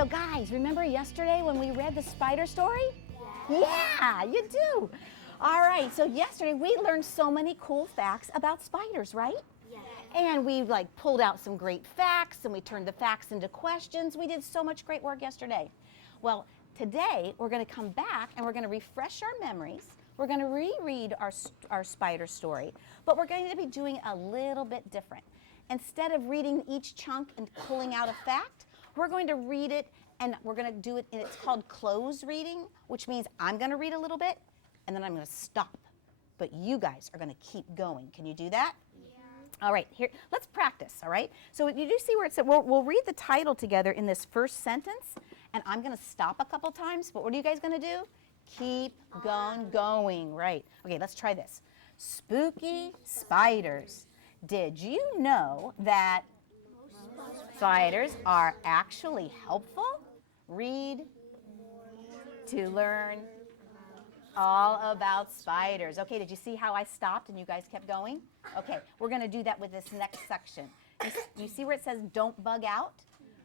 So guys, remember yesterday when we read the spider story? Yeah, you do. All right, so yesterday we learned so many cool facts about spiders, right? Yes. And we like pulled out some great facts and we turned the facts into questions. We did so much great work yesterday. Well, today we're going to come back and we're going to refresh our memories. We're going to reread our spider story, but we're going to be doing a little bit different. Instead of reading each chunk and pulling out a fact, we're going to read it and we're going to do it, and it's called close reading, which means I'm going to read a little bit and then I'm going to stop. But you guys are going to keep going. Can you do that? Yeah. All right, here, let's practice, all right? So you do see where it said, we'll read the title together in this first sentence, and I'm going to stop a couple times, but what are you guys going to do? Keep going, right. Okay, let's try this. Spooky spiders. Did you know that spiders are actually helpful? Read to learn all about spiders. Okay, did you see how I stopped and you guys kept going? Okay, we're going to do that with this next section. You see where it says don't bug out?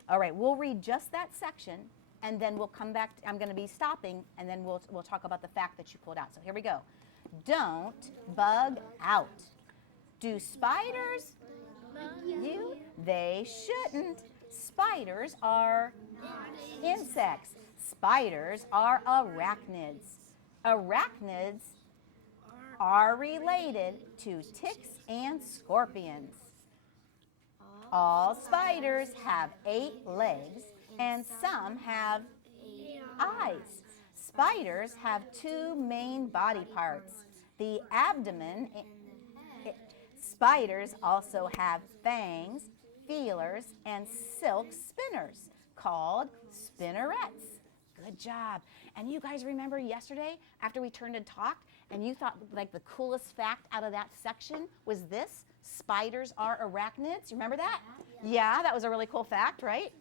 All right, we'll read just that section and then we'll come back. I'm going to be stopping and then we'll talk about the fact that you pulled out. So here we go. Don't bug out. Do spiders bug you? They shouldn't. Spiders are insects. Spiders are arachnids. Arachnids are related to ticks and scorpions. All spiders have 8 legs and some have eyes. Spiders have 2 main body parts, the abdomen. Spiders also have fangs, feelers, and silk spinners called spinnerets. Good job. And you guys remember yesterday after we turned and talked and you thought like the coolest fact out of that section was this? Spiders are arachnids. You remember that? Yeah, that was a really cool fact, right?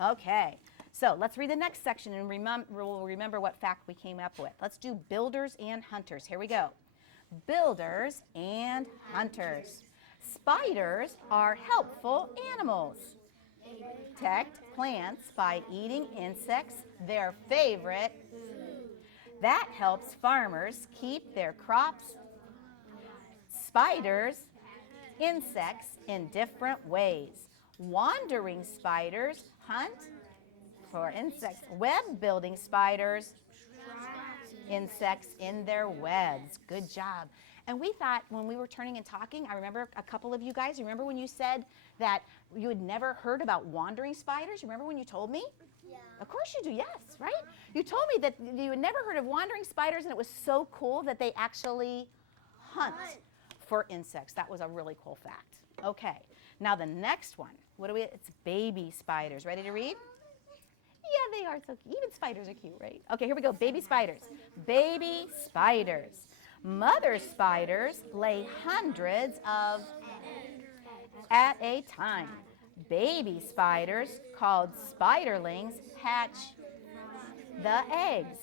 Okay. So let's read the next section and we'll remember what fact we came up with. Let's do builders and hunters. Here we go. Builders and hunters. Spiders are helpful animals. Protect plants by eating insects, their favorite food. That helps farmers keep their crops. Spiders, insects in different ways. Wandering spiders hunt for insects. Web-building spiders, insects in their webs. Good job. And we thought when we were turning and talking, I remember a couple of you guys, remember when you said that you had never heard about wandering spiders? Remember when you told me? Yeah. Of course you do, yes, right? You told me that you had never heard of wandering spiders and it was so cool that they actually hunt for insects. That was a really cool fact. Okay, now the next one. It's baby spiders. Ready to read? Yeah, they are so cute. Even spiders are cute, right? Okay, here we go. Baby spiders. Baby spiders. Mother spiders lay hundreds of at a time. Baby spiders, called spiderlings, hatch the eggs.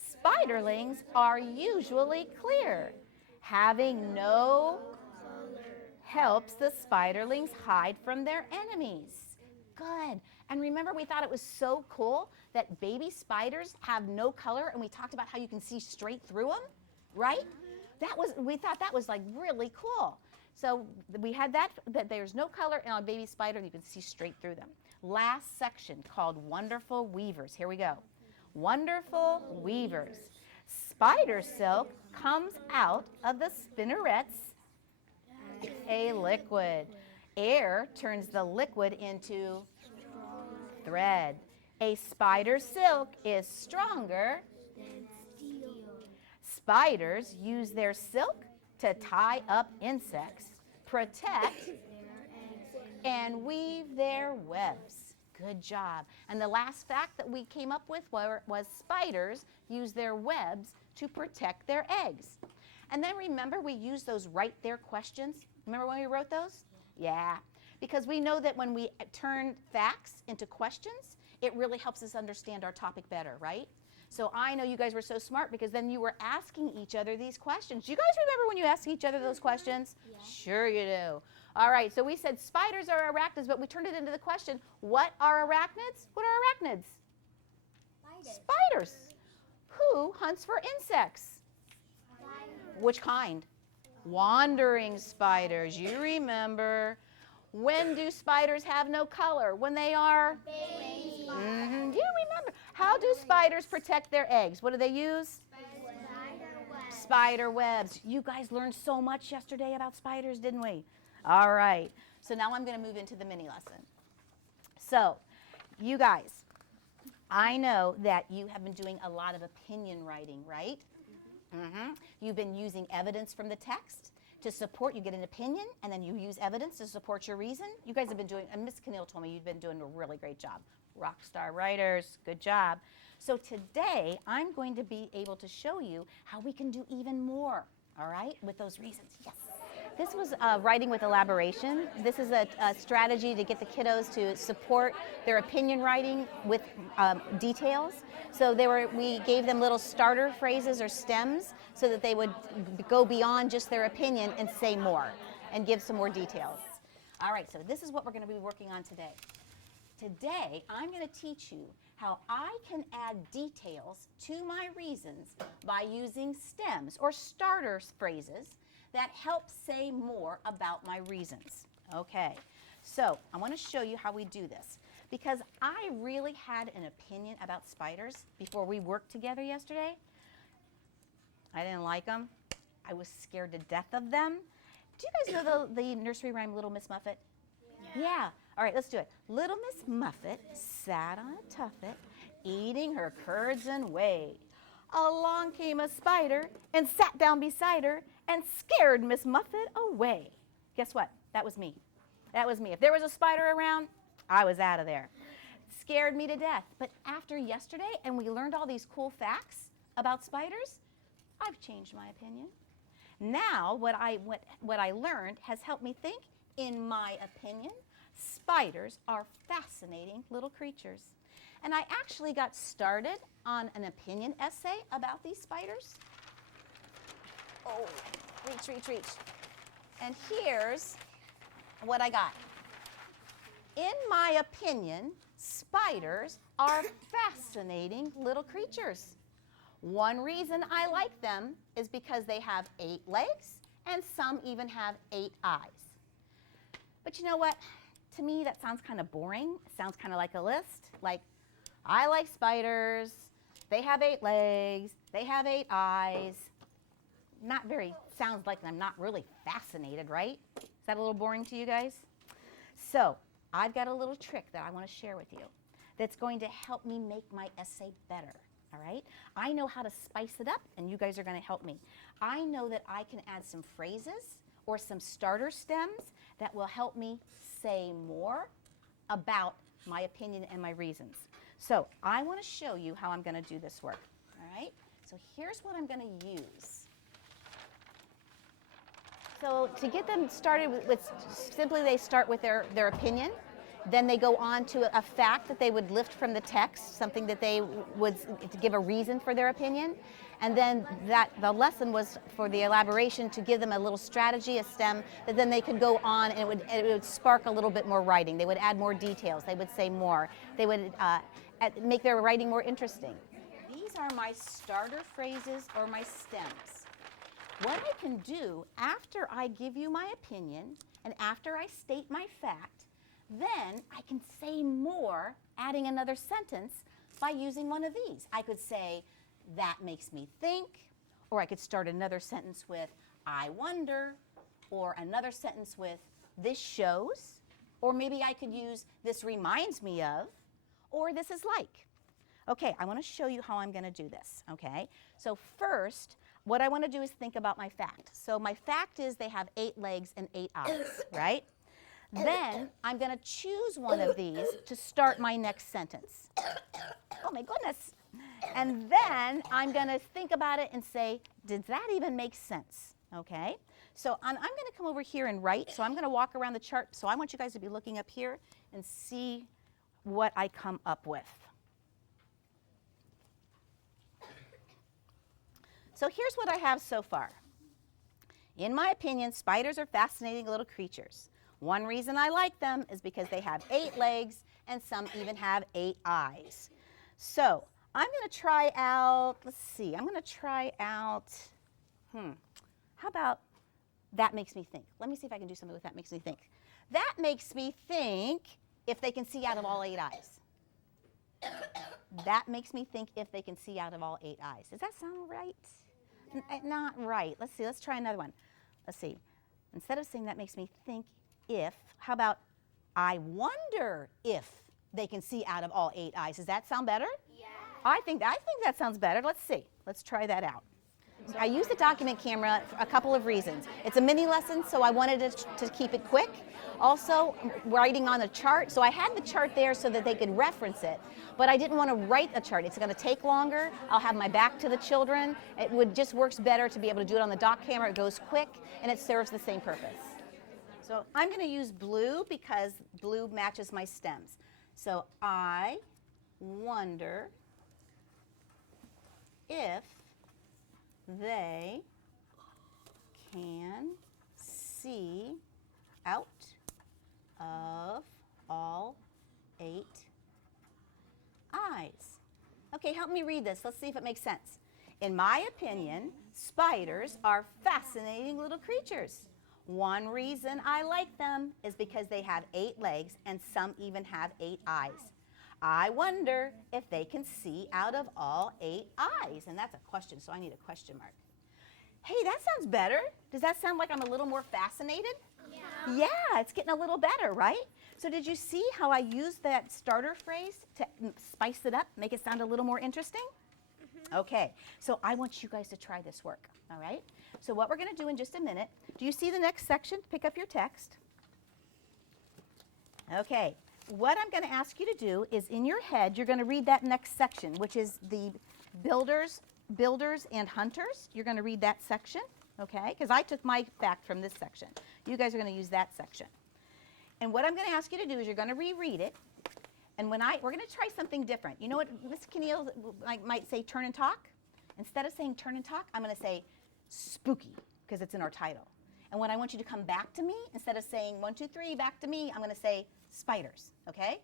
Spiderlings are usually clear. Having no color helps the spiderlings hide from their enemies. Good. And remember, we thought it was so cool that baby spiders have no color, and we talked about how you can see straight through them, right? We thought that was like really cool. So we had that there's no color in a baby spider, and you can see straight through them. Last section called Wonderful Weavers. Here we go. Wonderful Weavers. Spider silk comes out of the spinnerets, a liquid. Air turns the liquid into thread. A spider silk is stronger than steel. Spiders use their silk to tie up insects, protect, and weave their webs. Good job. And the last fact that we came up with was spiders use their webs to protect their eggs. And then remember we used those right there questions? Remember when we wrote those? Yeah, because we know that when we turn facts into questions, it really helps us understand our topic better, right? So I know you guys were so smart because then you were asking each other these questions. Do you guys remember when you asked each other those questions? Yeah. Sure you do. All right, so we said spiders are arachnids, but we turned it into the question, what are arachnids? What are arachnids? Spiders. Who hunts for insects? Which kind? Wandering spiders. You remember. When do spiders have no color? When they are? Baby. You remember. How do spiders protect their eggs? What do they use? Spider webs. You guys learned so much yesterday about spiders, didn't we? All right. So now I'm going to move into the mini lesson. So, you guys, I know that you have been doing a lot of opinion writing, right? You've been using evidence from the text to support. You get an opinion, and then you use evidence to support your reason. You guys have been doing, and Miss Cannell told me you've been doing a really great job. Rock star writers, good job. So today, I'm going to be able to show you how we can do even more, all right, with those reasons. Yes. This was writing with elaboration. This is a strategy to get the kiddos to support their opinion writing with details. So we gave them little starter phrases or stems so that they would go beyond just their opinion and say more and give some more details. All right, so this is what we're going to be working on today. Today, I'm going to teach you how I can add details to my reasons by using stems or starter phrases that help say more about my reasons. Okay, so I want to show you how we do this because I really had an opinion about spiders before we worked together yesterday. I didn't like them. I was scared to death of them. Do you guys know the nursery rhyme Little Miss Muffet? Yeah. All right, let's do it. Little Miss Muffet sat on a tuffet, eating her curds and whey. Along came a spider and sat down beside her and scared Miss Muffet away. Guess what? That was me. That was me. If there was a spider around, I was out of there. Scared me to death. But after yesterday, and we learned all these cool facts about spiders, I've changed my opinion. Now, what I learned has helped me think, in my opinion, spiders are fascinating little creatures. And I actually got started on an opinion essay about these spiders. Oh, reach. And here's what I got. In my opinion, spiders are fascinating little creatures. One reason I like them is because they have 8 legs and some even have 8 eyes. But you know what? To me, that sounds kind of boring. It sounds kind of like a list. Like, I like spiders. They have 8 legs. They have 8 eyes. Sounds like I'm not really fascinated, right? Is that a little boring to you guys? So, I've got a little trick that I want to share with you that's going to help me make my essay better, all right? I know how to spice it up, and you guys are going to help me. I know that I can add some phrases or some starter stems that will help me say more about my opinion and my reasons. So I want to show you how I'm going to do this work, all right? So here's what I'm going to use. So to get them started with simply they start with their opinion, then they go on to a fact that they would lift from the text, something that they would to give a reason for their opinion. And then the lesson was for the elaboration to give them a little strategy, a stem, that then they could go on and it would spark a little bit more writing. They would add more details. They would say more. They would make their writing more interesting. These are my starter phrases or my stems. What I can do after I give you my opinion and after I state my fact, then I can say more, adding another sentence by using one of these. I could say, that makes me think, or I could start another sentence with, I wonder, or another sentence with, this shows, or maybe I could use, this reminds me of, or this is like. Okay, I want to show you how I'm going to do this, okay? So first, what I want to do is think about my fact. So my fact is they have 8 legs and 8 eyes, right? Then I'm going to choose one of these to start my next sentence. Oh my goodness. And then I'm going to think about it and say, did that even make sense? Okay? So I'm going to come over here and write. So I'm going to walk around the chart. So I want you guys to be looking up here and see what I come up with. So here's what I have so far. In my opinion, spiders are fascinating little creatures. One reason I like them is because they have 8 legs and some even have 8 eyes. So I'm going to try out, let's see, I'm going to try out, how about that makes me think. Let me see if I can do something with that makes me think. That makes me think if they can see out of all 8 eyes. That makes me think if they can see out of all 8 eyes. Does that sound right? Not right. Let's see, let's try another one. Let's see. Instead of saying that makes me think if, how about I wonder if they can see out of all 8 eyes. Does that sound better? Yeah. I think that sounds better. Let's see. Let's try that out. I use the document camera for a couple of reasons. It's a mini lesson, so I wanted to keep it quick. Also, writing on a chart, so I had the chart there so that they could reference it, but I didn't want to write a chart. It's going to take longer. I'll have my back to the children. It would just works better to be able to do it on the doc camera. It goes quick, and it serves the same purpose. So I'm going to use blue because blue matches my stems. So I wonder if they can see out of all 8 eyes. Okay, help me read this. Let's see if it makes sense. In my opinion, spiders are fascinating little creatures. One reason I like them is because they have 8 legs and some even have 8 eyes. I wonder if they can see out of all 8 eyes. And that's a question, so I need a question mark. Hey, that sounds better. Does that sound like I'm a little more fascinated? Yeah. Yeah, it's getting a little better, right? So did you see how I used that starter phrase to spice it up, make it sound a little more interesting? Okay, so I want you guys to try this work, all right? So what we're going to do in just a minute, do you see the next section? Pick up your text. Okay, what I'm going to ask you to do is in your head, you're going to read that next section, which is the builders and hunters. You're going to read that section, okay? Because I took my fact from this section. You guys are going to use that section. And what I'm going to ask you to do is you're going to reread it. And we're going to try something different. You know what Miss Keneal might say turn and talk? Instead of saying turn and talk, I'm going to say spooky, because it's in our title. And when I want you to come back to me, instead of saying 1, 2, 3, back to me, I'm going to say spiders, okay?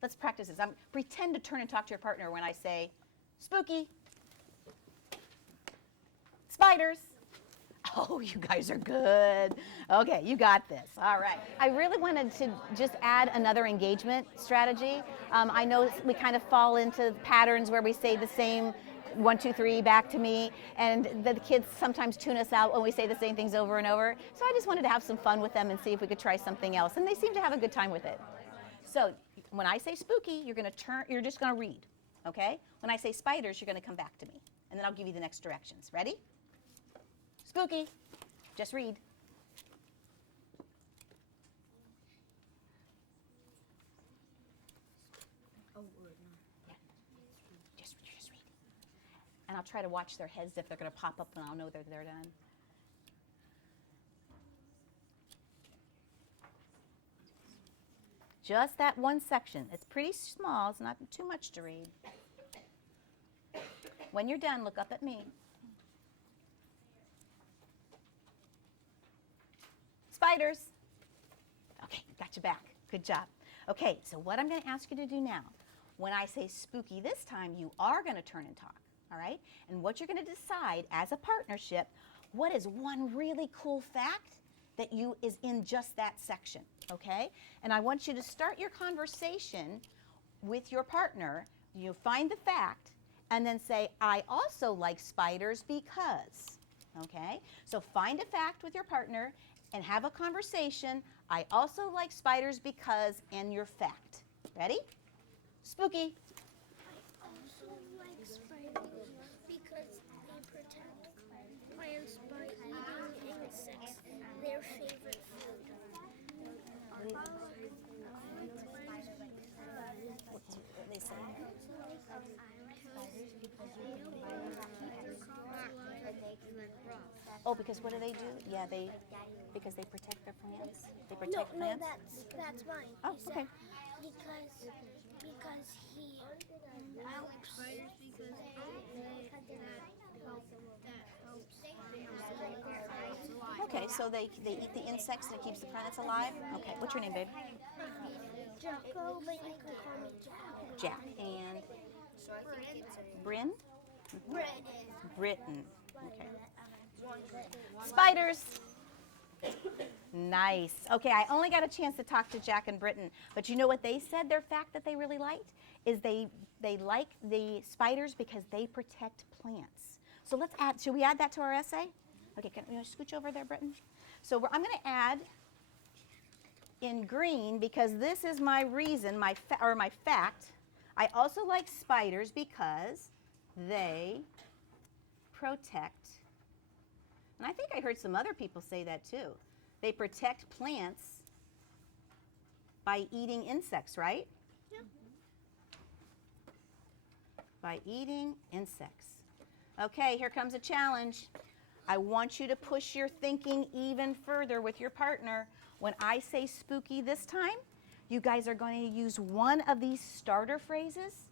Let's practice this. Pretend to turn and talk to your partner when I say spooky, spiders. Oh, you guys are good. Okay, you got this. All right. I really wanted to just add another engagement strategy. I know we kind of fall into patterns where we say the same 1, 2, 3 back to me, and the kids sometimes tune us out when we say the same things over and over. So I just wanted to have some fun with them and see if we could try something else, and they seem to have a good time with it. So when I say spooky, you're just going to read, okay? When I say spiders, you're going to come back to me, and then I'll give you the next directions. Ready? Spooky. Just read. Yeah. Just read. And I'll try to watch their heads if they're going to pop up, and I'll know they're done. Just that one section. It's pretty small. It's not too much to read. When you're done, look up at me. Spiders. Okay, got you back. Good job. Okay, so what I'm going to ask you to do now, when I say spooky this time, you are going to turn and talk, all right? And what you're going to decide as a partnership, what is one really cool fact that is in just that section, okay? And I want you to start your conversation with your partner. You find the fact, and then say, I also like spiders because, okay? So find a fact with your partner, and have a conversation. I also like spiders because, and your fact. Ready? Spooky. I also like spiders because they protect plants by eating insects, their favorite food. What they say? Oh, because what do? Yeah, because they protect their plants. They protect plants. No, that's mine. Oh, okay. Because he helps. Okay, so they eat the insects and it keeps the plants alive. Okay, what's your name, babe? Jacko, but you can call me Jack. Jack. And So I think it's a Bryn? Britain. Britain. Okay. Spiders. Nice. Okay, I only got a chance to talk to Jack and Britton, but you know what they said their fact that they really liked? Is they like the spiders because they protect plants. So let's add, should we add that to our essay? Okay, can you scooch over there, Britton? So I'm going to add in green because this is my reason, my fact. I also like spiders because they protect, and I think I heard some other people say that too. They protect plants by eating insects, right? Yep. By eating insects. Okay, here comes a challenge. I want you to push your thinking even further with your partner. When I say spooky this time, you guys are going to use one of these starter phrases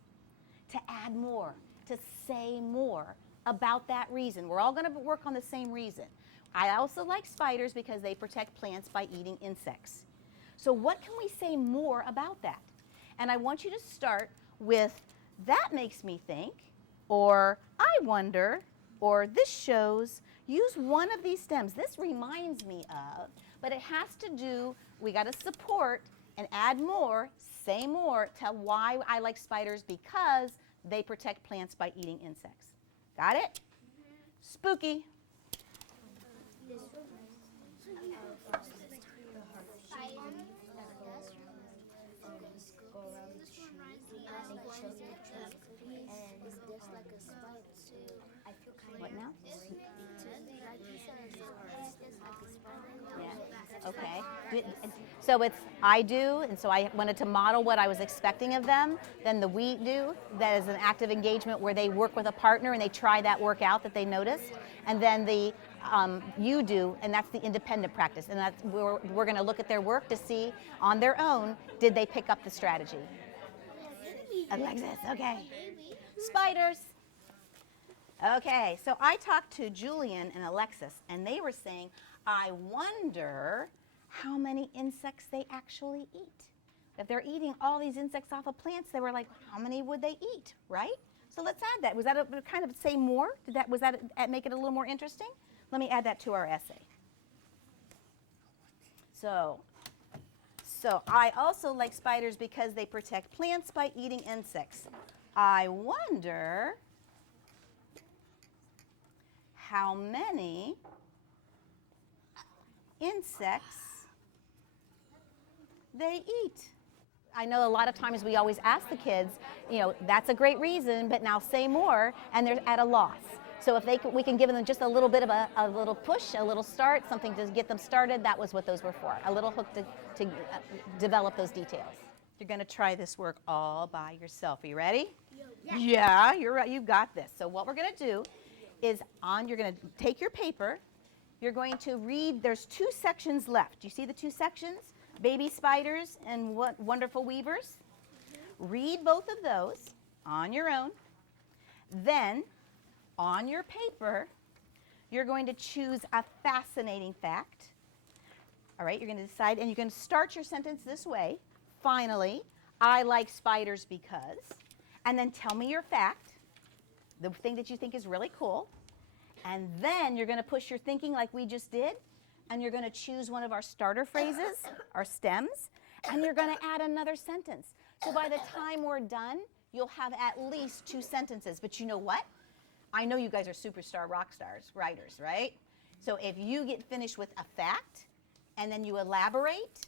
to add more, to say more about that reason. We're all going to work on the same reason. I also like spiders because they protect plants by eating insects. So what can we say more about that? And I want you to start with, that makes me think, or I wonder, or this shows. Use one of these stems. This reminds me of, but it has to do, we got to support and add more, say more, tell why I like spiders because they protect plants by eating insects. Got it? Spooky. This What now? Yeah. Okay. So it's I do, and so I wanted to model what I was expecting of them. Then the we do, that is an active engagement where they work with a partner and they try that work out that they noticed. And then the you do, and that's the independent practice. And that's we're going to look at their work to see on their own, did they pick up the strategy? Alexis, okay. Spiders. Okay, so I talked to Julian and Alexis, and they were saying, I wonder how many insects they actually eat. If they're eating all these insects off of plants, they were like, how many would they eat, right? So let's add that. Was that a kind of say more? Was that make it a little more interesting? Let me add that to our essay. So I also like spiders because they protect plants by eating insects. I wonder how many insects they eat. I know a lot of times we always ask the kids, you know, that's a great reason, but now say more, and they're at a loss. So if we can give them just a little bit of a little push, a little start, something to get them started, that was what those were for, a little hook to develop those details. You're going to try this work all by yourself. Are you ready? Yeah, you're right. You got this. So what we're going to do is you're going to take your paper. You're going to read, there's 2 sections left. Do you see the 2 sections? Baby spiders and wonderful weavers. Read both of those on your own. Then, on your paper, you're going to choose a fascinating fact. All right, you're going to decide, and you can start your sentence this way. Finally, I like spiders because, and then tell me your fact, the thing that you think is really cool. And then you're going to push your thinking like we just did, and you're going to choose one of our starter phrases, our stems, and you're going to add another sentence. So by the time we're done, you'll have at least 2 sentences. But you know what? I know you guys are superstar rock stars, writers, right? So if you get finished with a fact, and then you elaborate,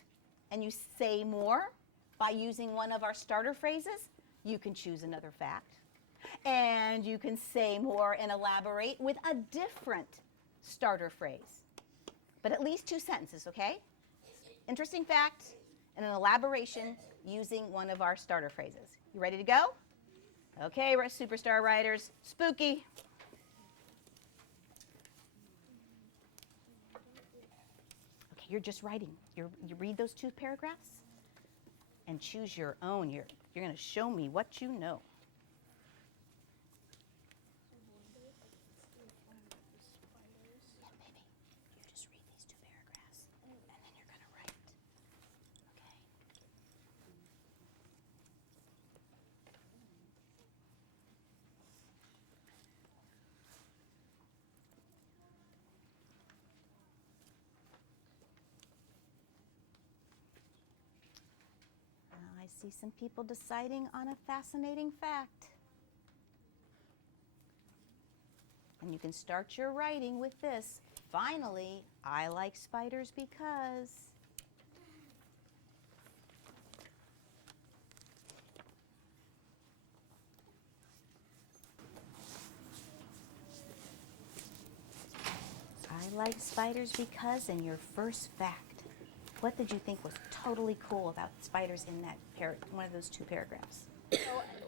and you say more by using one of our starter phrases, you can choose another fact. And you can say more and elaborate with a different starter phrase. But at least 2 sentences, okay? Interesting fact and an elaboration using one of our starter phrases. You ready to go? Okay, we're superstar writers. Spooky. Okay, you're just writing. You read those 2 paragraphs and choose your own. You're going to show me what you know. see some people deciding on a fascinating fact. And you can start your writing with this. Finally, I like spiders because. I like spiders because, in your first fact, what did you think was totally cool about spiders in that one of those two paragraphs?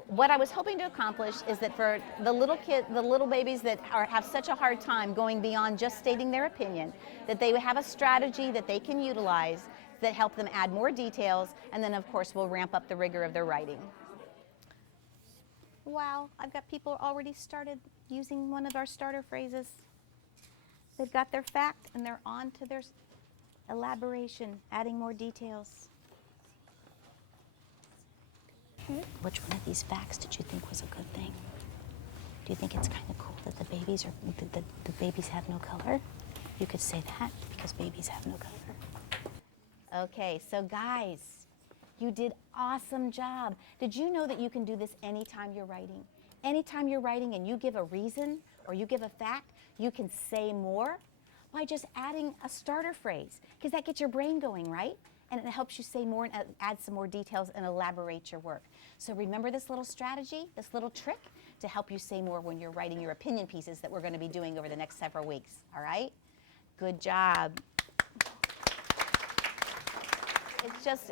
What I was hoping to accomplish is that for the little babies that have such a hard time going beyond just stating their opinion, that they have a strategy that they can utilize that help them add more details, and then of course we'll ramp up the rigor of their writing. Wow, I've got people already started using one of our starter phrases. They've got their fact and they're on to their elaboration, adding more details. Which one of these facts did you think was a good thing? Do you think it's kind of cool that the babies have no color? You could say that because babies have no color. Okay, so guys, you did awesome job. Did you know that you can do this anytime you're writing? Anytime you're writing and you give a reason or you give a fact, you can say more by just adding a starter phrase, because that gets your brain going, right? And it helps you say more and add some more details and elaborate your work. So remember this little strategy, this little trick to help you say more when you're writing your opinion pieces that we're going to be doing over the next several weeks, all right? Good job.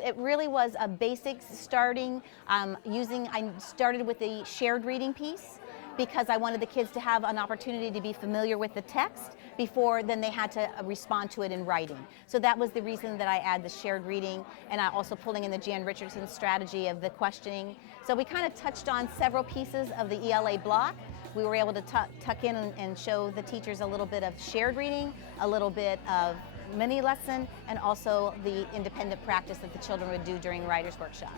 It really was a basic starting, I started with the shared reading piece because I wanted the kids to have an opportunity to be familiar with the text before then they had to respond to it in writing. So that was the reason that I add the shared reading, and I also pulling in the Jan Richardson strategy of the questioning. So we kind of touched on several pieces of the ELA block. We were able to tuck in and show the teachers a little bit of shared reading, a little bit of mini lesson, and also the independent practice that the children would do during Writer's Workshop.